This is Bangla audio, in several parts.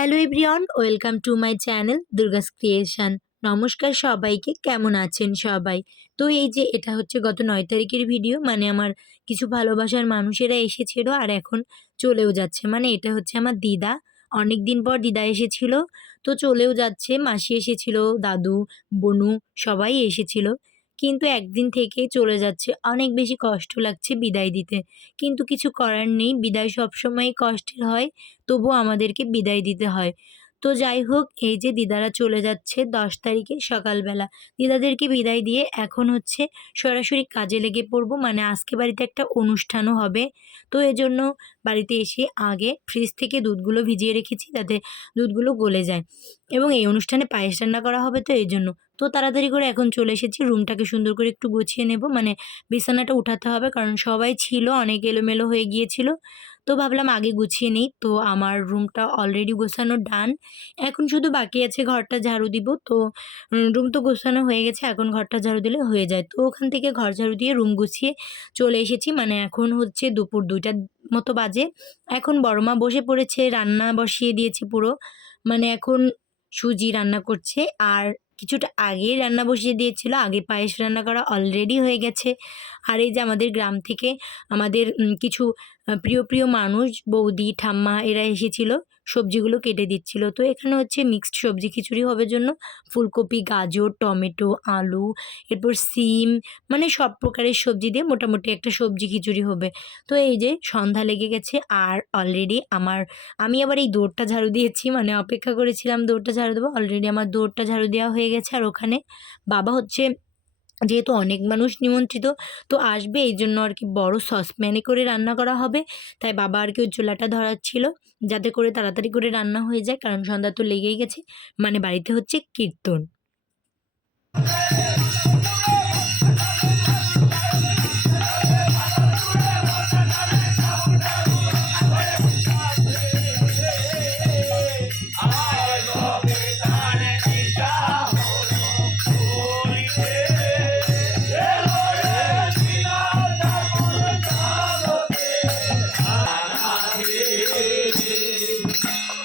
Hello everyone welcome to my channel Durga's creation নমস্কার সবাইকে, কেমন আছেন সবাই? তো এই যে এটা হচ্ছে গত নয় তারিখের ভিডিও মানে আমার কিছু ভালোবাসার মানুষেরা এসেছিল আর এখন চলেও যাচ্ছে। মানে এটা হচ্ছে আমার দিদা। অনেক দিন পর দিদা এসেছিল, তো চলেও যাচ্ছে। মাসি এসেছিল, দাদু, বনু সবাই এসেছিল। কিন্তু একদিন থেকে চলে যাচ্ছে। অনেক বেশি কষ্ট লাগছে বিদায় দিতে। কিন্তু কিছু করার নেই। বিদায় সবসময়ই কষ্টের হয় তবু আমাদেরকে বিদায় দিতে হয়। তো যাই হোক, এই যে দিদারা চলে যাচ্ছে দশ তারিখে সকালবেলা। দিদাদেরকে বিদায় দিয়ে এখন হচ্ছে সরাসরি কাজে লেগে পড়ব। মানে আজকে বাড়িতে একটা অনুষ্ঠানও হবে। তো এজন্য বাড়িতে এসে আগে ফ্রিজ থেকে দুধগুলো ভিজিয়ে রেখেছি যাতে দুধগুলো গলে যায়। এবং এই অনুষ্ঠানে পায়েস রান্না করা হবে তো এই জন্য। তো তাড়াতাড়ি করে এখন চলে এসেছি। রুমটাকে সুন্দর করে একটু গুছিয়ে নেব। মানে বিছানাটা উঠাতে হবে কারণ সবাই ছিল, অনেক এলোমেলো হয়ে গিয়েছিল। তো ভাবলাম আগে গুছিয়ে নিই। তো আমার রুমটা অলরেডি গোছানো ডান এখন শুধু বাকি আছে ঘরটা ঝাড়ু দিব। তো রুম তো গোছানো হয়ে গেছে। এখন ঘরটা ঝাড়ু দিলে হয়ে যায়। তো ওখান থেকে ঘর ঝাড়ু দিয়ে রুম গুছিয়ে চলে এসেছি। মানে এখন হচ্ছে দুপুর দুইটার মতো বাজে। এখন বড়মা বসে পড়েছে। রান্না বসিয়ে দিয়েছি পুরো। মানে এখন সুজি রান্না করছে। আর কিছুটা আগেই রান্না বসিয়ে দিয়েছিল। আগে পায়েস রান্না করা অলরেডি হয়ে গেছে। আর এই যে আমাদের গ্রাম থেকে আমাদের কিছু প্রিয় প্রিয় মানুষ, বৌদি, ঠাম্মা এরা এসেছিল। সবজিগুলো কেটে দিচ্ছিল। তো এখানে হচ্ছে মিক্সড সবজি খিচুড়ি হবে জন্য ফুলকপি, গাজর, টমেটো, আলু, এরপর সিম মানে সব প্রকারের সবজি দিয়ে মোটামুটি একটা সবজি খিচুড়ি হবে। তো এই যে সন্ধ্যা লেগে গেছে আর অলরেডি আমার, আমি আবার এই দৌড়টা ঝাড়ু দিয়েছি মানে অপেক্ষা করেছিলাম দৌড়টা ঝাড়ু দেবো। অলরেডি আমার দৌড়টা ঝাড়ু দেওয়া হয়ে গেছে আর ওখানে বাবা হচ্ছে যেহেতু অনেক মানুষ নিমন্ত্রিত, তো আসবে, এই জন্য আর কি বড় সসপ্যানে করে রান্না করা হবে। তাই বাবা আর কি ওই চুলাটা ধরাচ্ছিল, যাতে করে তাড়াতাড়ি করে রান্না হয়ে যায়, কারণ সন্ধ্যা তো লেগেই গেছে। মানে বাড়িতে হচ্ছে কীর্তন।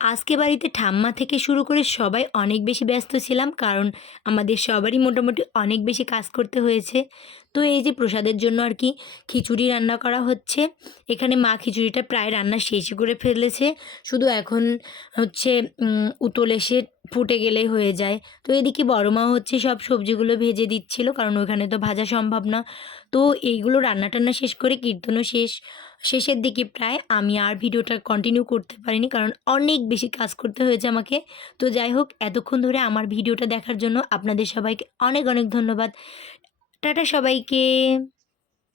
আজকে বাড়িতে ঠাম্মা থেকে শুরু করে সবাই অনেক বেশি ব্যস্ত ছিলাম, কারণ আমাদের সবারই মোটামুটি অনেক বেশি কাজ করতে হয়েছে। তো এই যে প্রসাদের জন্য আর কি খিচুড়ি রান্না করা হচ্ছে। এখানে মা খিচুড়িটা প্রায় রান্না শেষ করে ফেলেছে। শুধু এখন হচ্ছে উতল এসে ফুটে গেলেই হয়ে যায়। তো এদিকে বড় মা হচ্ছে সব সবজিগুলো ভেজে দিচ্ছিল, কারণ ওখানে তো ভাজা সম্ভব না। তো এইগুলো রান্না টান্না শেষ করে কীর্তনও শেষ, শেষের দিকে প্রায় আমি আর ভিডিওটা কন্টিনিউ করতে পারিনি, কারণ অনেক বেশি কাজ করতে হয়েছে আমাকে। তো যাই হোক, এতক্ষণ ধরে আমার ভিডিওটা দেখার জন্য আপনাদের সবাইকে অনেক অনেক ধন্যবাদ। টাটা সবাইকে।